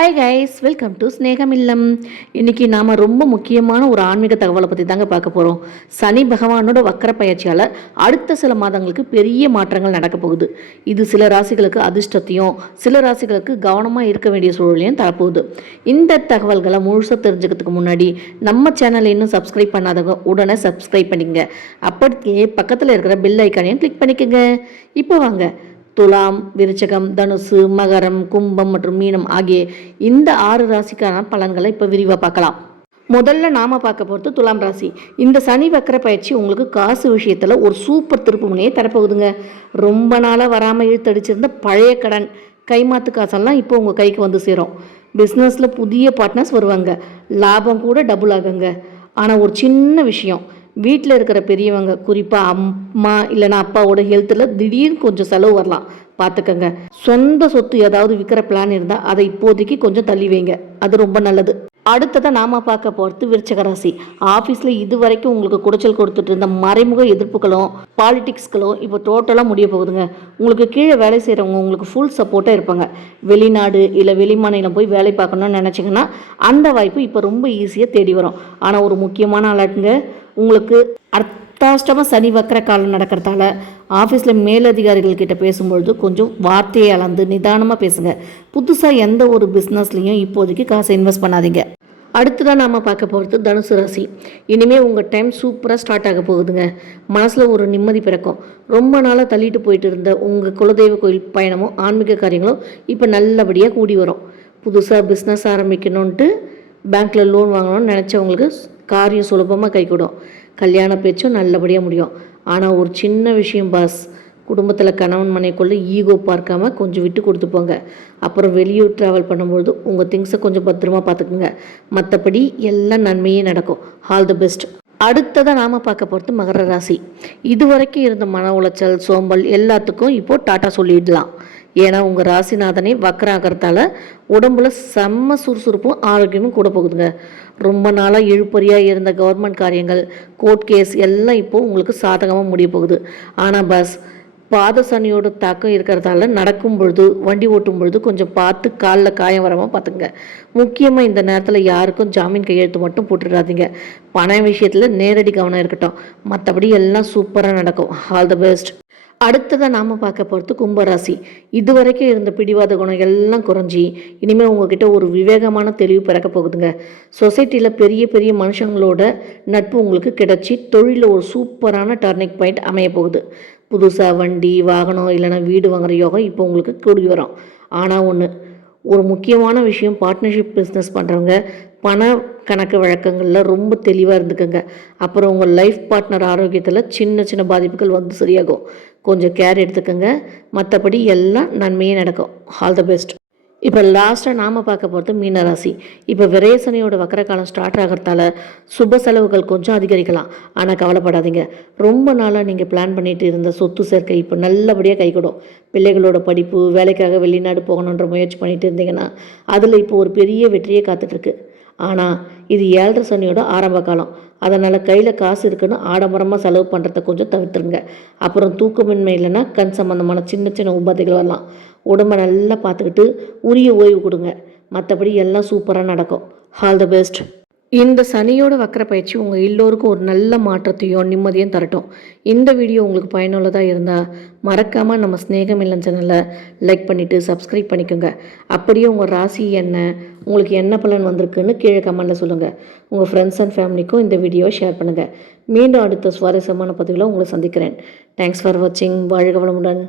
Hi guys, welcome to ஸ்நேகம் இல்லம். இன்றைக்கி நாம் ரொம்ப முக்கியமான ஒரு ஆன்மீக தகவலை பற்றி தாங்க பார்க்க போகிறோம். சனி பகவானோட வக்கர பயிற்சியால் அடுத்த சில மாதங்களுக்கு பெரிய மாற்றங்கள் நடக்க போகுது. இது சில ராசிகளுக்கு அதிர்ஷ்டத்தையும் சில ராசிகளுக்கு கவனமாக இருக்க வேண்டிய சூழலையும் தரப்போகுது. இந்த தகவல்களை முழுசாக தெரிஞ்சுக்கிறதுக்கு முன்னாடி நம்ம சேனலை இன்னும் சப்ஸ்கிரைப் பண்ணாதவங்க உடனே சப்ஸ்கிரைப் பண்ணிக்கங்க. அப்படியே பக்கத்தில் இருக்கிற பெல் ஐக்கானையும் கிளிக் பண்ணிக்கோங்க. இப்போ வாங்க, துலாம், விருச்சகம், தனுசு, மகரம், கும்பம் மற்றும் மீனம் ஆகிய இந்த 6 ராசிக்கான பலன்களை இப்போ விரிவாக பார்க்கலாம். முதல்ல நாம் பார்க்க போகிறது துலாம் ராசி. இந்த சனி வக்கர பயிற்சி உங்களுக்கு காசு விஷயத்தில் ஒரு சூப்பர் திருப்புமுனையை தரப்போகுதுங்க. ரொம்ப நாளாக வராமல் இழுத்தடிச்சிருந்த பழைய கடன், கைமாத்து காசெல்லாம் இப்போ உங்கள் கைக்கு வந்து சேரும். பிஸ்னஸில் புதிய பார்ட்னர்ஸ் வருவாங்க. லாபம் கூட டபுள் ஆகுங்க. ஆனால் ஒரு சின்ன விஷயம், வீட்டில் இருக்கிற பெரியவங்க, குறிப்பாக அம்மா இல்லைனா அப்பாவோட ஹெல்த்தில் திடீர்னு கொஞ்சம் செலவு வரலாம், பார்த்துக்கங்க. சொந்த சொத்து ஏதாவது விற்கிற பிளான் இருந்தால் அதை இப்போதைக்கு கொஞ்சம் தள்ளி வைங்க, அது ரொம்ப நல்லது. அடுத்ததான் நாம் பார்க்க போகிறது விருச்சக ராசி. ஆஃபீஸில் இது வரைக்கும் உங்களுக்கு குடைச்சல் கொடுத்துட்டு இருந்த மறைமுக எதிர்ப்புகளும் பாலிடிக்ஸ்களும் இப்போ டோட்டலாக முடிய போகுதுங்க. உங்களுக்கு கீழே வேலை செய்கிறவங்க உங்களுக்கு ஃபுல் சப்போர்ட்டாக இருப்பாங்க. வெளிநாடு இல்லை வெளிமாநிலம் போய் வேலை பார்க்கணும்னு நினச்சிங்கன்னா அந்த வாய்ப்பு இப்போ ரொம்ப ஈஸியாக தேடி வரும். ஆனால் ஒரு முக்கியமான அலர்ட்டுங்க, உங்களுக்கு அர்த்தாஷ்டம சனி வக்கர காலம் நடக்கிறதால ஆஃபீஸில் மேலதிகாரிகள் கிட்ட பேசும்பொழுது கொஞ்சம் வார்த்தையை அளந்து நிதானமாக பேசுங்க. புதுசாக எந்த ஒரு பிஸ்னஸ்லையும் இப்போதைக்கு காசை இன்வெஸ்ட் பண்ணாதீங்க. அடுத்ததான் நாம் பார்க்க போகிறது தனுசு ராசி. இனிமேல் உங்கள் டைம் சூப்பராக ஸ்டார்ட் ஆக போகுதுங்க. மனசில் ஒரு நிம்மதி பிறக்கும். ரொம்ப நாளாக தள்ளிட்டு போயிட்டு இருந்த உங்கள் குலதெய்வ கோயில் பயணமும் ஆன்மீக காரியங்களும் இப்போ நல்லபடியாக கூடி வரும். புதுசாக பிஸ்னஸ் ஆரம்பிக்கணுன்ட்டு பேங்க்கில் லோன் வாங்கணும்னு நினச்சவங்களுக்கு காரியம் சுலபமாக கைகூடும். கல்யாண பேச்சும் நல்லபடியாக முடியும். ஆனால் ஒரு சின்ன விஷயம் பாஸ், குடும்பத்தில் கணவன் மனைக்குள்ளே ஈகோ பார்க்காம கொஞ்சம் விட்டு கொடுத்து போங்க. அப்புறம் வெளியூர் ட்ராவல் பண்ணும்பொழுது உங்கள் திங்ஸை கொஞ்சம் பத்திரமா பார்த்துக்குங்க. மற்றபடி எல்லாம் நன்மையே நடக்கும். All the best. அடுத்ததாக நாம் பார்க்க போகிறது மகர ராசி. இது வரைக்கும் இருந்த மன உளைச்சல், சோம்பல் எல்லாத்துக்கும் இப்போது டாட்டா சொல்லிடலாம். ஏன்னா உங்கள் ராசிநாதனே வக்கராகிறதால உடம்புல செம்ம சுறுசுறுப்பும் ஆரோக்கியமும் கூட போகுதுங்க. ரொம்ப நாளாக இழுபறியாக இருந்த கவர்மெண்ட் காரியங்கள், கோர்ட் கேஸ் எல்லாம் இப்போது உங்களுக்கு சாதகமாக முடிய போகுது. ஆனால் பஸ் பாத சனியோட தாக்கம் இருக்கிறதால நடக்கும் பொழுது, வண்டி ஓட்டும் பொழுது கொஞ்சம் பார்த்து காலில் காயம் வராமல் பார்த்துங்க. முக்கியமாக இந்த நேரத்தில் யாருக்கும் ஜாமீன் கையெழுத்து மட்டும் போட்டுடாதீங்க. பண விஷயத்தில் நேரடி கவனம் இருக்கட்டும். மற்றபடி எல்லாம் சூப்பராக நடக்கும். All the best. அடுத்ததாக நாம் பார்க்க போகிறது கும்பராசி. இது வரைக்கும் இருந்த பிடிவாத குணம் எல்லாம் குறைஞ்சி இனிமேல் உங்ககிட்ட ஒரு விவேகமான தெளிவு பிறக்க போகுதுங்க. சொசைட்டியில் பெரிய பெரிய மனுஷங்களோட நட்பு உங்களுக்கு கிடச்சி தொழிலில் ஒரு சூப்பரான டர்னிங் பாயிண்ட் அமைய போகுது. புதுசாக வண்டி, வாகனம் இல்லைனா வீடு வாங்குகிற யோகம் இப்போ உங்களுக்கு கூடி வரும். ஆனால் ஒரு முக்கியமான விஷயம், பார்ட்னர்ஷிப் பிஸ்னஸ் பண்ணுறவங்க பண கணக்கு வழக்கங்களில் ரொம்ப தெளிவாக இருந்துக்கோங்க. அப்புறம் உங்கள் லைஃப் பார்ட்னர் ஆரோக்கியத்தில் சின்ன சின்ன பாதிப்புகள் வந்து சரியாகும். கொஞ்சம் கேர் எடுத்துக்கோங்க. மற்றபடி எல்லாம் நன்மையே நடக்கும். All the best. இப்போ லாஸ்ட்டாக நாம் பார்க்க போகிறது மீனராசி. இப்போ விரயசனியோட வக்கர காலம் ஸ்டார்ட் ஆகிறதால சுப செலவுகள் கொஞ்சம் அதிகரிக்கலாம். ஆனால் கவலைப்படாதீங்க. ரொம்ப நாளாக நீங்கள் பிளான் பண்ணிட்டு இருந்த சொத்து சேர்க்கை இப்போ நல்லபடியாக கைகூடும். பிள்ளைகளோட படிப்பு, வேலைக்காக வெளிநாடு போகணுன்ற முயற்சி பண்ணிட்டு இருந்தீங்கன்னா அதில் இப்போ ஒரு பெரிய வெற்றியை காத்துட்ருக்கு. ஆனால் இது 7.5 சனியோட ஆரம்ப காலம். அதனால் கையில் காசு இருக்குன்னு ஆடம்பரமாக செலவு பண்ணுறத கொஞ்சம் தவிர்த்துருங்க. அப்புறம் தூக்கமின்மை இல்லைன்னா கண் சம்மந்தமான சின்ன சின்ன உபாதைகள் வரலாம். உடம்பை நல்லா பார்த்துக்கிட்டு உரிய ஓய்வு கொடுங்க. மற்றபடி எல்லாம் சூப்பராக நடக்கும். All the best. இந்த சனியோட வக்கர பயிற்சி உங்கள் எல்லோருக்கும் ஒரு நல்ல மாற்றத்தையும் நிம்மதியும் தரட்டும். இந்த வீடியோ உங்களுக்கு பயனுள்ளதாக இருந்தால் மறக்காமல் நம்ம ஸ்நேகம் இல்லம் சேனலை லைக் பண்ணிவிட்டு சப்ஸ்கிரைப் பண்ணிக்கோங்க. அப்படியே உங்கள் ராசி என்ன, உங்களுக்கு என்ன பலன் வந்திருக்குன்னு கீழே கமெண்டில் சொல்லுங்கள். உங்கள் ஃப்ரெண்ட்ஸ் அண்ட் ஃபேமிலிக்கும் இந்த வீடியோவை ஷேர் பண்ணுங்கள். மீண்டும் அடுத்த சுவாரஸ்யமான பதிவில் உங்களை சந்திக்கிறேன். தேங்க்ஸ் ஃபார் வாட்சிங். வாழ்க வளமுடன்.